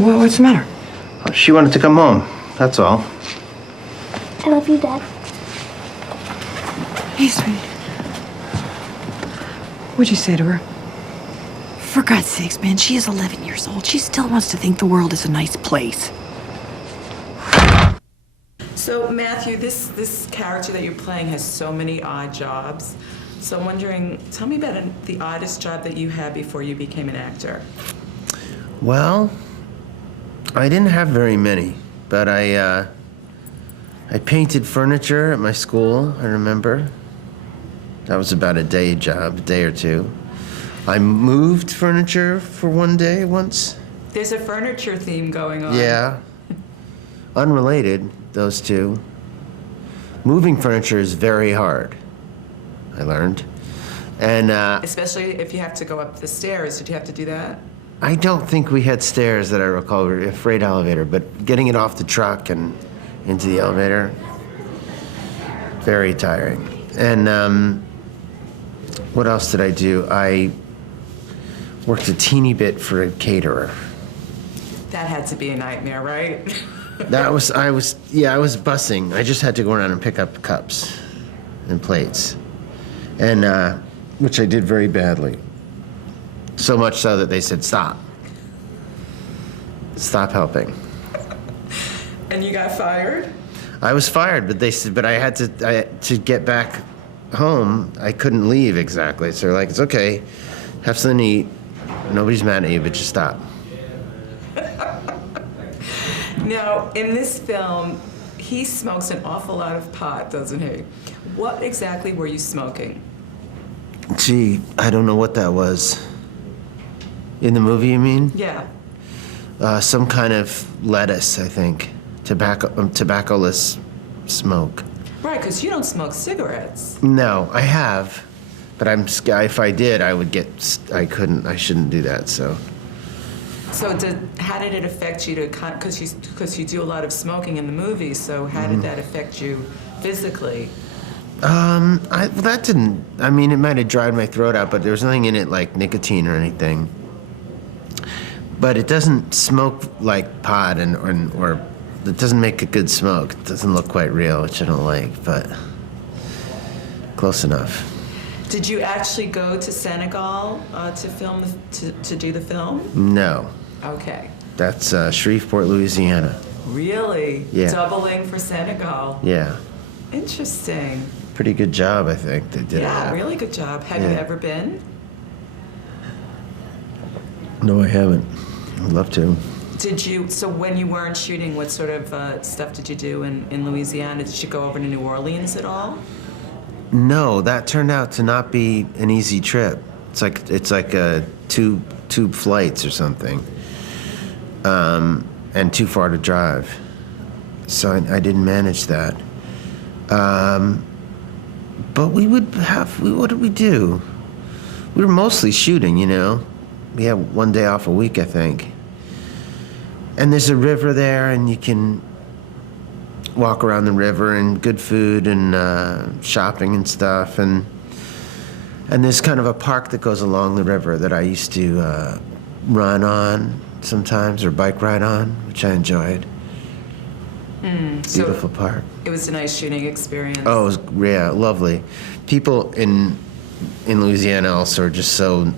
What's the matter? She wanted to come home, that's all. I love you, Dad. Hey, sweetie. What'd you say to her? For God's sakes, man, she is 11 years old. She still wants to think the world is a nice place. So, Matthew, this character that you're playing has so many odd jobs. So I'm wondering, tell me about the oddest job that you had before you became an actor. Well, I didn't have very many, but I painted furniture at my school, I remember. That was about a day job, a day or two. I moved furniture for one day once. There's a furniture theme going on. Yeah. Unrelated, those two. Moving furniture is very hard, I learned. And especially if you have to go up the stairs. Did you have to do that? I don't think we had stairs that I recall. We were a freight elevator, but getting it off the truck and into the elevator, very tiring. And what else did I do? I worked a teeny bit for a caterer. That had to be a nightmare, right? I was bussing. I just had to go around and pick up cups and plates, and which I did very badly. So much so that they said, stop helping. And you got fired? I was fired, but they said, but I had to get back home. I couldn't leave exactly. So they're like, it's okay, have something to eat. Nobody's mad at you, but just stop. Now, in this film, he smokes an awful lot of pot, doesn't he? What exactly were you smoking? Gee, I don't know what that was. In the movie, you mean? Yeah. Some kind of lettuce, I think. Tobacco-less smoke. Right, because you don't smoke cigarettes. No, I have, but if I did, I shouldn't do that, so. So how did it affect you because you do a lot of smoking in the movie, so how did that affect you physically? That didn't, I mean, it might have dried my throat out, but there was nothing in it like nicotine or anything. But it doesn't smoke like pot or it doesn't make a good smoke. It doesn't look quite real, which I don't like, but close enough. Did you actually go to Senegal to do the film? No. Okay. That's Shreveport, Louisiana. Really? Yeah. Doubling for Senegal. Yeah. Interesting. Pretty good job, I think, they did. Yeah, really good job. Have you ever been? No, I haven't. I'd love to. So when you weren't shooting, what sort of stuff did you do in Louisiana? Did you go over to New Orleans at all? No, that turned out to not be an easy trip. It's like two flights or something, and too far to drive. So I didn't manage that. But what did we do? We were mostly shooting, you know. We had one day off a week, I think. And there's a river there, and you can walk around the river, and good food and shopping and stuff. And there's kind of a park that goes along the river that I used to run on sometimes or bike ride on, which I enjoyed. Beautiful park. It was a nice shooting experience. Oh, it was lovely. People in Louisiana also are just so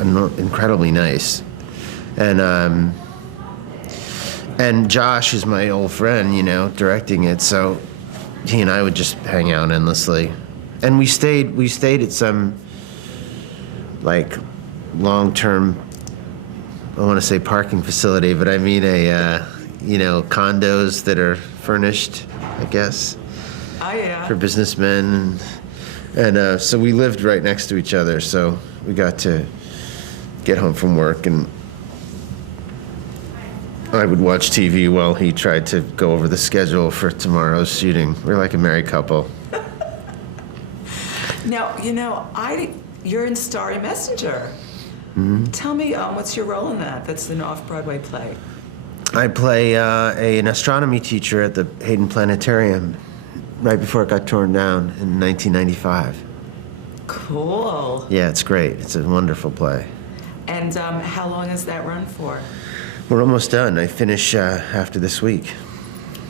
incredibly nice, and Josh is my old friend, you know, directing it. So he and I would just hang out endlessly, and we stayed at some like long-term, I want to say parking facility, but I mean condos that are furnished, I guess. Oh, yeah. For businessmen, and so we lived right next to each other, so we got to get home from work, and I would watch TV while he tried to go over the schedule for tomorrow's shooting. We're like a married couple. Now, you're in Starry Messenger. Mm-hmm. Tell me, what's your role in that? That's an off-Broadway play. I play an astronomy teacher at the Hayden Planetarium right before it got torn down in 1995. Cool. Yeah, it's great. It's a wonderful play. And how long has that run for? We're almost done. I finish after this week.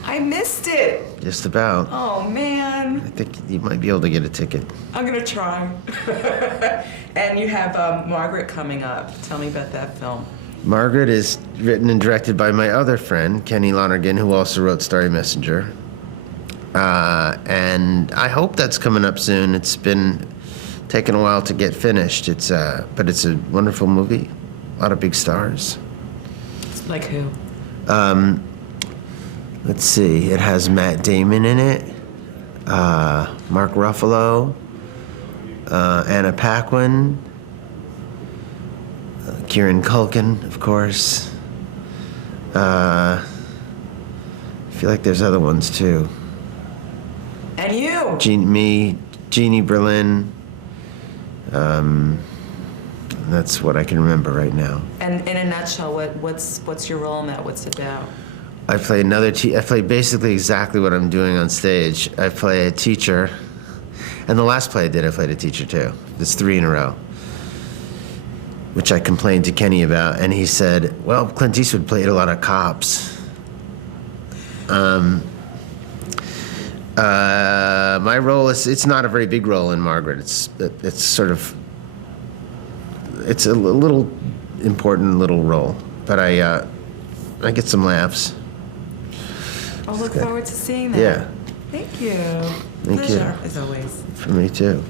I missed it. Just about. Oh, man. I think you might be able to get a ticket. I'm going to try. And you have Margret coming up. Tell me about that film. Margret is written and directed by my other friend, Kenny Lonergan, who also wrote Starry Messenger. And I hope that's coming up soon. It's been taking a while to get finished. But it's a wonderful movie. A lot of big stars. Like who? Let's see. It has Matt Damon in it, Mark Ruffalo, Anna Paquin, Kieran Culkin, of course. I feel like there's other ones too. And you. Jeannie Berlin. That's what I can remember right now. And in a nutshell, what's your role in that? What's it about? I play I play basically exactly what I'm doing on stage. I play a teacher, and the last play I did, I played a teacher too. It's 3 in a row, which I complained to Kenny about, and he said, "Well, Clint Eastwood played a lot of cops." My role it's not a very big role in Margret. It's sort of it's a little important little role, but I get some laughs. I'll look forward to seeing that. Yeah. Thank you. Thank Pleasure, you. as always. For me too.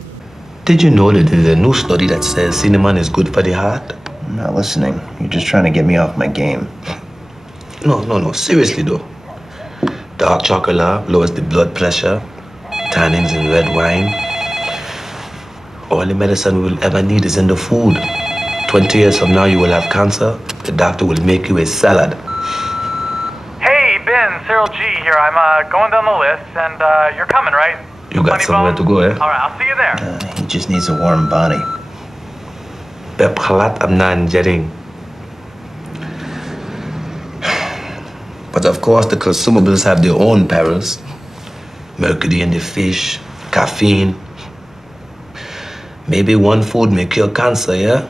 Did you know that there's a new study that says cinnamon is good for the heart? I'm not listening. You're just trying to get me off my game. No, seriously though. Dark chocolate lowers the blood pressure, tannins in red wine. All the medicine we will ever need is in the food. 20 years from now, you will have cancer. The doctor will make you a salad. Hey, Ben, Cyril G here. I'm going down the list, and you're coming, right? You got Funny somewhere Bone? to go, eh? All right, I'll see you there. He just needs a warm body. Pep halat am nan jering. But of course, the consumables have their own perils. Mercury in the fish, caffeine. Maybe one food may cure cancer, yeah?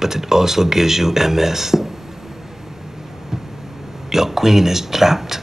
But it also gives you MS. Your queen is trapped.